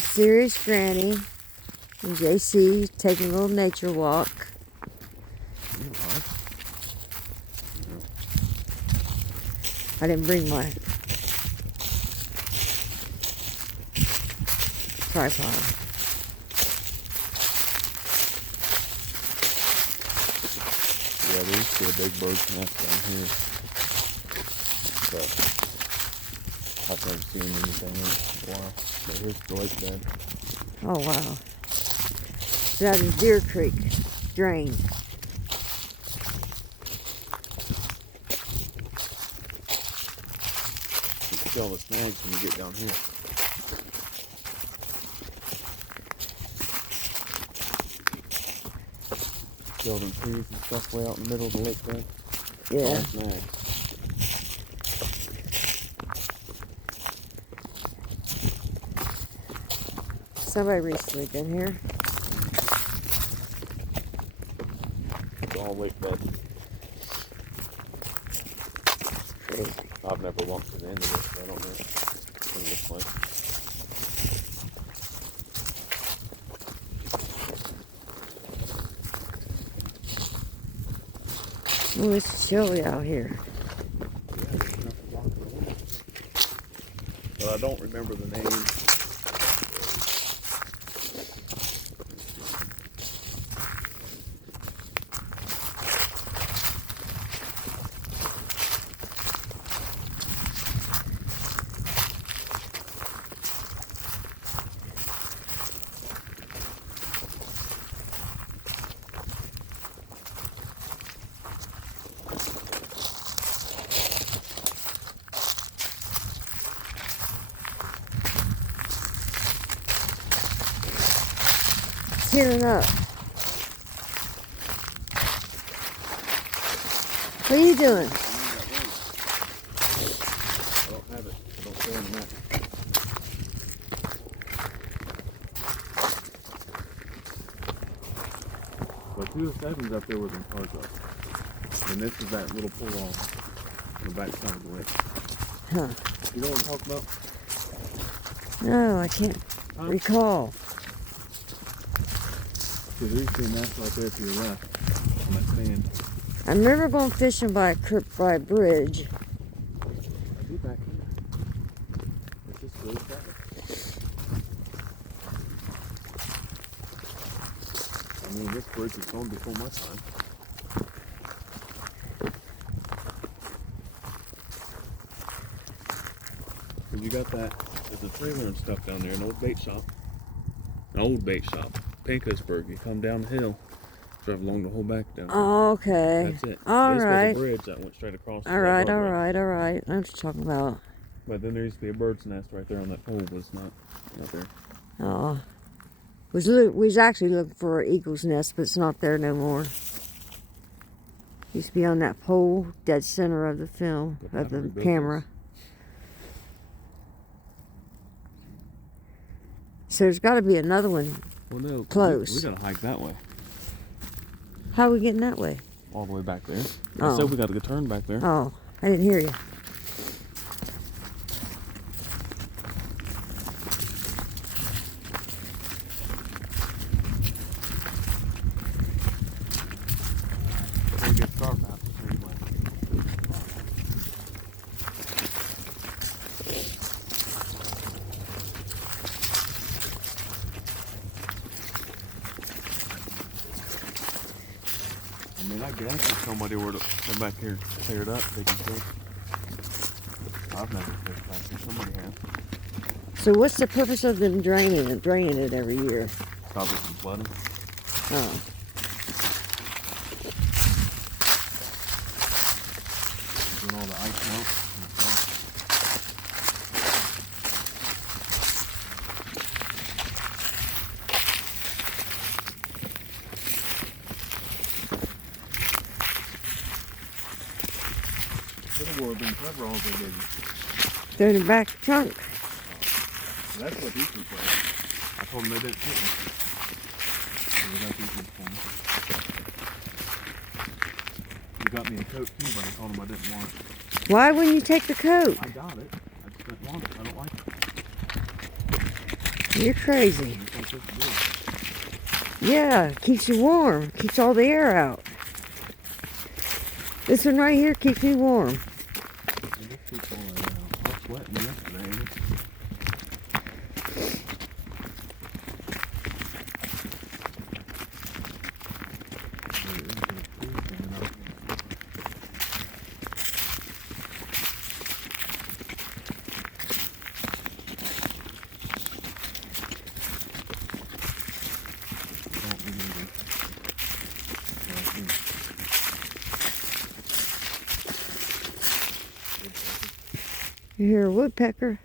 Serious Granny and JC taking a little nature walk. I didn't bring my tripod. Yeah, there used to be a big bird's nest down here. But I've never seen anything in a while. But here's the lake bed. Oh, wow. So that is Deer Creek drain. You can see all the snags when you get down here. See all them trees and stuff way out in the middle of the lake bed? Yeah. All snags. Somebody recently been here. It's all lake bed. Crazy. I've never walked to the end of this, so I don't know what it looks like. Oh, it's chilly out here. But I don't remember the name. Tearing up. What are you doing? I don't have it. I don't show on the map. But 207's up there where the cars are. And this is that little pull off on the back side of the lake. Huh. You know what I'm talking about? No, I can't recall. See, there's the nest right there to your left on that sand. I remember going fishing by a bridge. I'll be back in there. Is this really traffic? I mean, this bridge was gone before my time. But you got that, there's a trailer and stuff down there, an old bait shop. An old bait shop. Pincusburg. You come down the hill, drive along the whole back down. Oh, okay. That's it. All this right. was a bridge that went straight across. All right. I know what you're talking about. But then there used to be a bird's nest right there on that pole, but it's not there. Oh. We was actually looking for an eagle's nest, but it's not there no more. Used to be on that pole, dead center of the film, But of the rebuilt camera. So there's got to be another one. Well, no. Close. We gotta hike that way. How are we getting that way? All the way back there. Oh. I said we gotta go turn back there. Oh, I didn't hear you. Before we get dark out this anyway. I mean, I guess if somebody were to come back here and clear it up, they can fish. I've never fished back here. Somebody has. So what's the purpose of them draining it every year? Probably some flooding. Oh. Doing all the ice melt. Should have wore them coveralls they gave you. They're in the back trunk. That's what these were for. I told them they didn't fit me. So they got these ones for me. You got me a coat too, but I told them I didn't want it. Why wouldn't you take the coat? I got it. I just didn't want it. I don't like it. You're crazy. You think it's good? Yeah, keeps you warm. Keeps all the air out. This one right here keeps me warm. It just keeps all that out. I was sweating yesterday. Ain't it? You hear a woodpecker?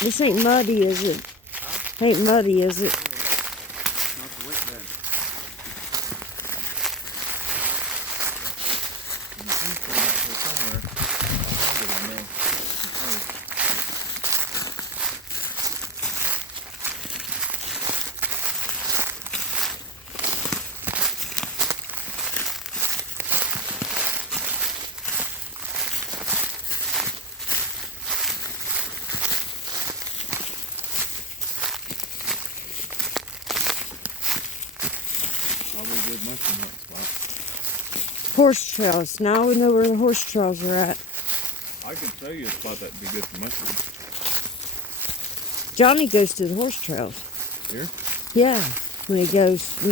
This ain't muddy, is it? Huh? Ain't muddy, is it? Not the wet bed. You think so, but they're somewhere. I know. Probably a good mushroom hunt spot. Horse trails. Now we know where the horse trails are at. I can show you a spot that'd be good for mushrooms. Johnny goes to the horse trails. Here? Yeah. When he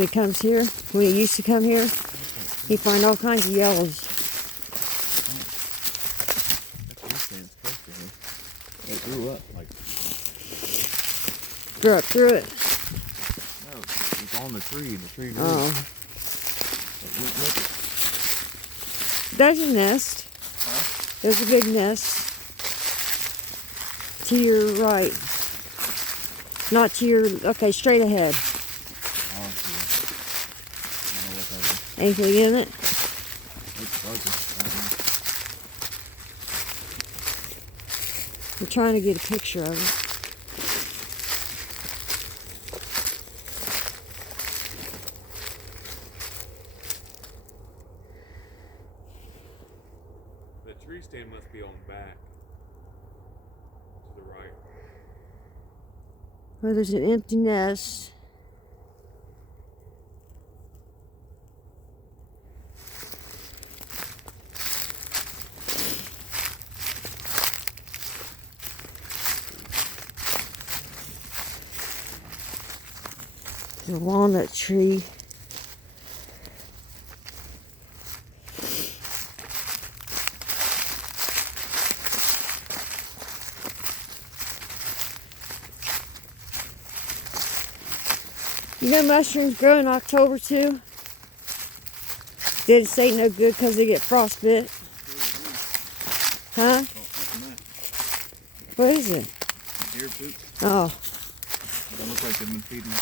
comes here, when he used to come here, he find all kinds of yellows. That's what I'm saying. It's close to him. It grew up like. Grew up through it. No, it was on the tree. The tree grew. Oh. It went with it. There's a nest. Huh? There's a big nest. To your right. Not to your, okay, straight ahead. Oh, I see it. No, whatever. Anything in it? It's fuzzy. We're trying to get a picture of it. The tree stand must be on back. To the right. Well, there's an empty nest. There's a walnut tree. You know mushrooms grow in October too? Did it say no good because they get frostbite? Huh? Oh, fucking that. What is it? Deer poop. Oh, They look like they've been feeding.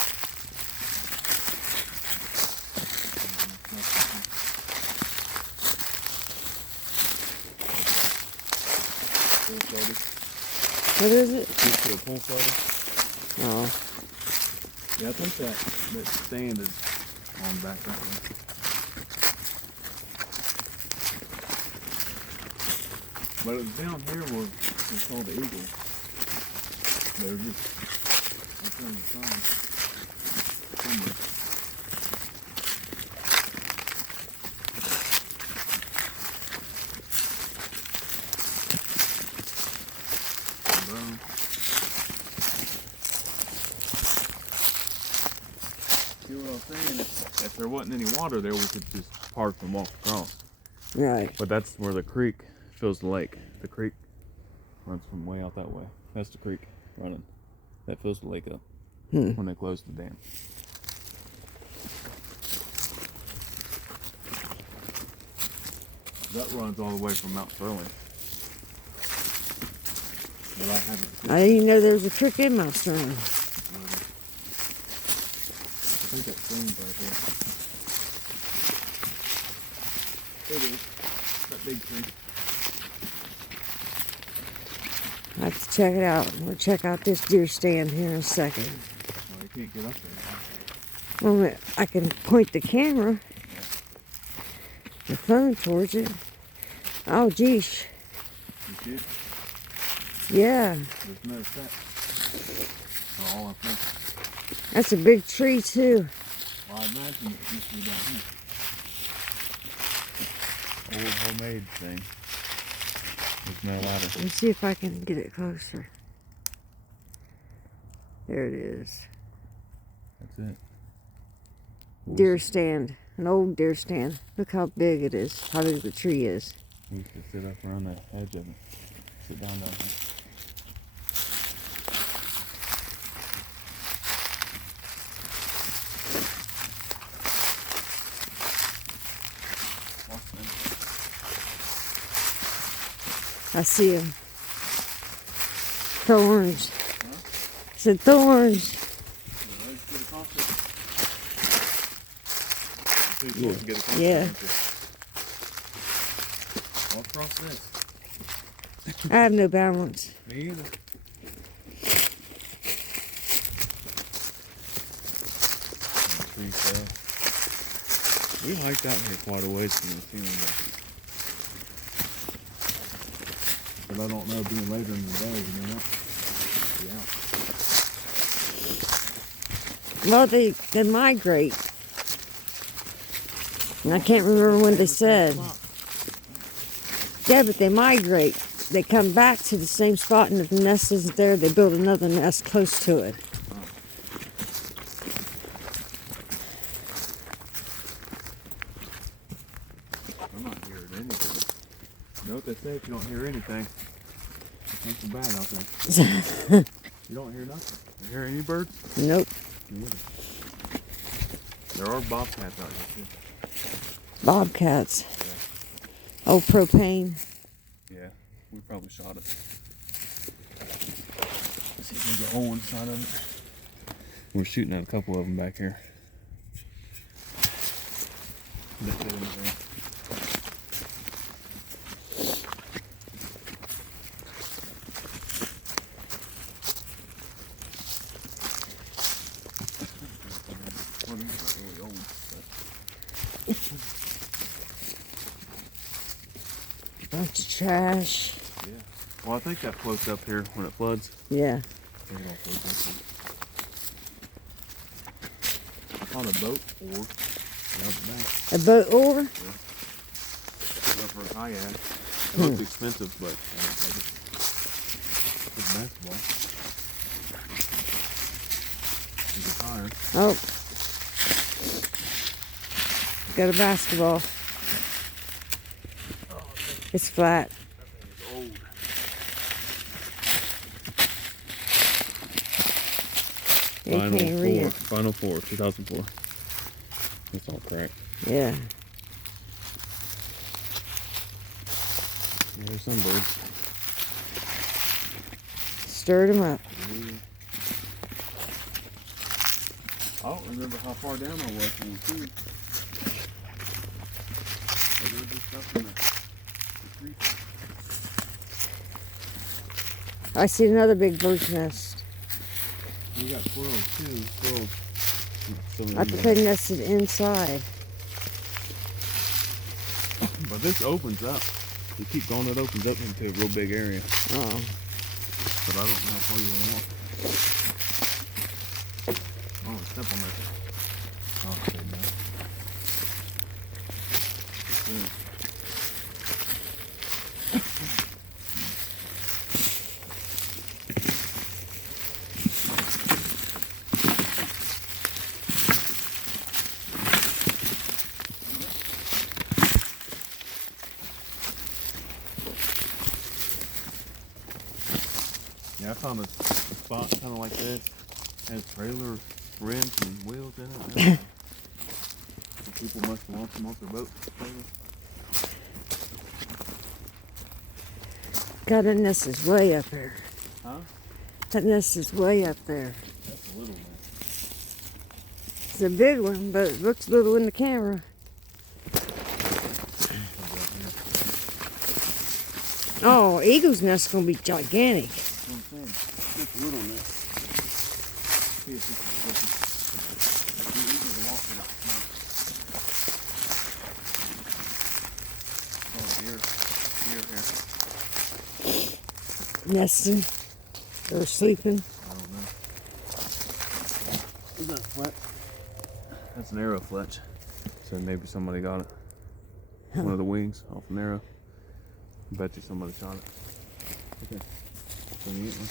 Pool floater. what is it? Used to a pool floater. Oh, Yeah, I think that stand is on back that way. But it was down here where we saw the eagles. They were just up on the side. Somewhere. Brown. See what I'm saying? If there wasn't any water there, we could just park and walk across. right. But that's where the creek fills the lake. The creek runs from way out that way. That's the creek running. That fills the lake up when they close the dam. That runs all the way from Mount Sterling. But I haven't. I didn't even know there was a creek in Mount Sterling. I think that stream's right there. It is. That big tree. I have to check it out. We'll check out this deer stand here in a second. Well, you can't get up there. Well, I can point the camera, the phone towards it. Oh, geesh. You see it? Yeah. There's no set. All up there. That's a big tree, too. Well, I imagine it used to be down here. Old homemade thing. There's no ladder. Let me see if I can get it closer. There it is. That's it. Deer stand. An old deer stand. Look how big it is. How big the tree is. We used to sit up around the edge of it. Sit down here. I see them. Thorns. I said thorns. Yeah. Walk across this. I have no balance. Me either. Tree fell. We hiked out here quite a ways from the scene. But I don't know, being later in the day, you know. Yeah. Well, they migrate. And I can't remember when they said. Yeah, but they migrate. They come back to the same spot, and if the nest isn't there, they build another nest close to it. I'm not hearing anything. You know what they say, if you don't hear anything, it's so bad out there. You don't hear nothing. You hear any birds? Nope. Neither. There are bobcats out here too. Bobcats. Oh, propane. Yeah, we probably shot it. See if we can get a hole inside of it. We're shooting at a couple of them back here. That fit in there. Really old, Bunch of trash. yeah. Well, I think that floats up here when it floods. Yeah. I think it all floats up here. I found a boat oar down the bank. A boat oar? For a kayak. It looks expensive, but I don't take it. It's basketball. You can tire. Oh. Got a basketball. It's flat. That thing is old. You can't read it. Final Four, 2004. It's all cracked. Yeah. Yeah, there's some birds. Stirred them up. I don't remember how far down I was when we flew. They were just up in the tree. I see another big bird's nest. We got squirrels too. Squirrels. I think they nested inside. But this opens up. You keep going, it opens up into a real big area. Oh. But I don't know how far you want. Oh, step on that. Oh, okay, man. Yeah, I found a spot kind of like this. Has trailer rims and wheels in it. And people must have launched them off their boat. God, that nest is way up there. Huh? That nest is way up there. That's a little one. It's a big one, but it looks little in the camera. Oh, eagle's nest is gonna be gigantic. That's what I'm saying. Just a little nest. See if this is different. It'd be easier to walk with it. Oh, dear. nesting or sleeping. I don't know. Is that a fletch? That's an arrow fletch. So maybe somebody got it. One of the wings off an arrow. I bet you somebody shot it. Okay. So you get one.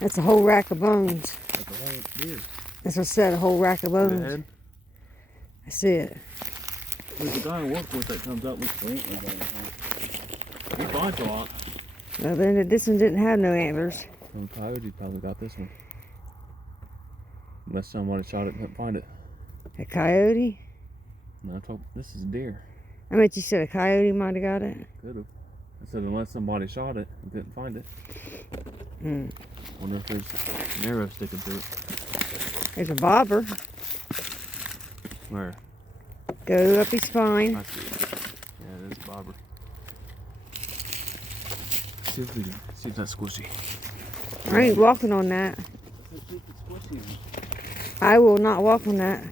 That's a whole rack of bones. That's a whole deer. That's what I said, a whole rack of The bones. head. I see it. There's a guy I work with that comes up with antlers all the time. He finds a lot. Well, then this one didn't have no antlers. Some coyote probably got this one. Unless somebody shot it and couldn't find it. A coyote? No, I told this is a deer. I meant you said a coyote might have got it. Could have. I said unless somebody shot it and couldn't find it. Hmm. Wonder if there's an arrow sticking to it. There's a bobber. Where? Go up his spine. I see it. Yeah, it is a bobber. See if we can see if that's squishy. I ain't walking on that. Let's see if it's squishy. I will not walk on that.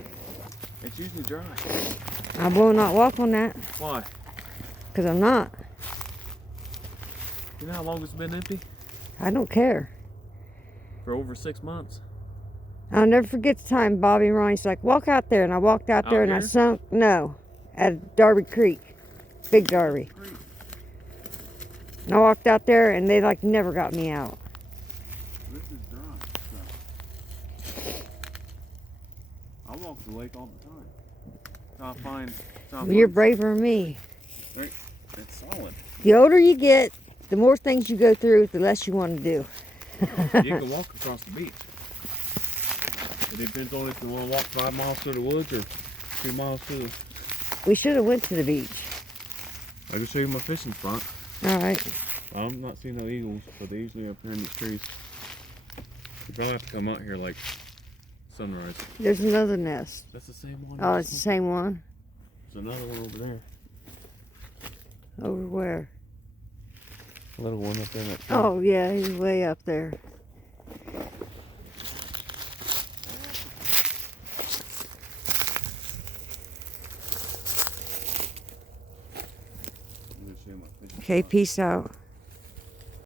It's usually dry. I will not walk on that. Why? Because I'm not. You know how long it's been empty? I don't care. For over 6 months. I'll never forget the time Bobby and Ronnie's like, walk out there. And I walked out there Out and I here? sunk. No. At Darby Creek. Big Darby. And I walked out there and they like never got me out. This is dry. So. I walk the lake all the time. You're braver than me. Right. It's solid. The older you get, the more things you go through, the less you want to do. You can walk across the beach. It depends on if you want to walk 5 miles through the woods or 2 miles through the... We should have went to the beach. I can show you my fishing spot. All right. I'm not seeing no eagles, but they're usually up here in these trees. You probably have to come out here like sunrise. There's another nest. That's the same one. Oh, it's the same one. There's another one over there. Over where? A little one up there in that tree. Oh, yeah, he's way up there. I'm gonna show you my fishing Okay, spot. peace out.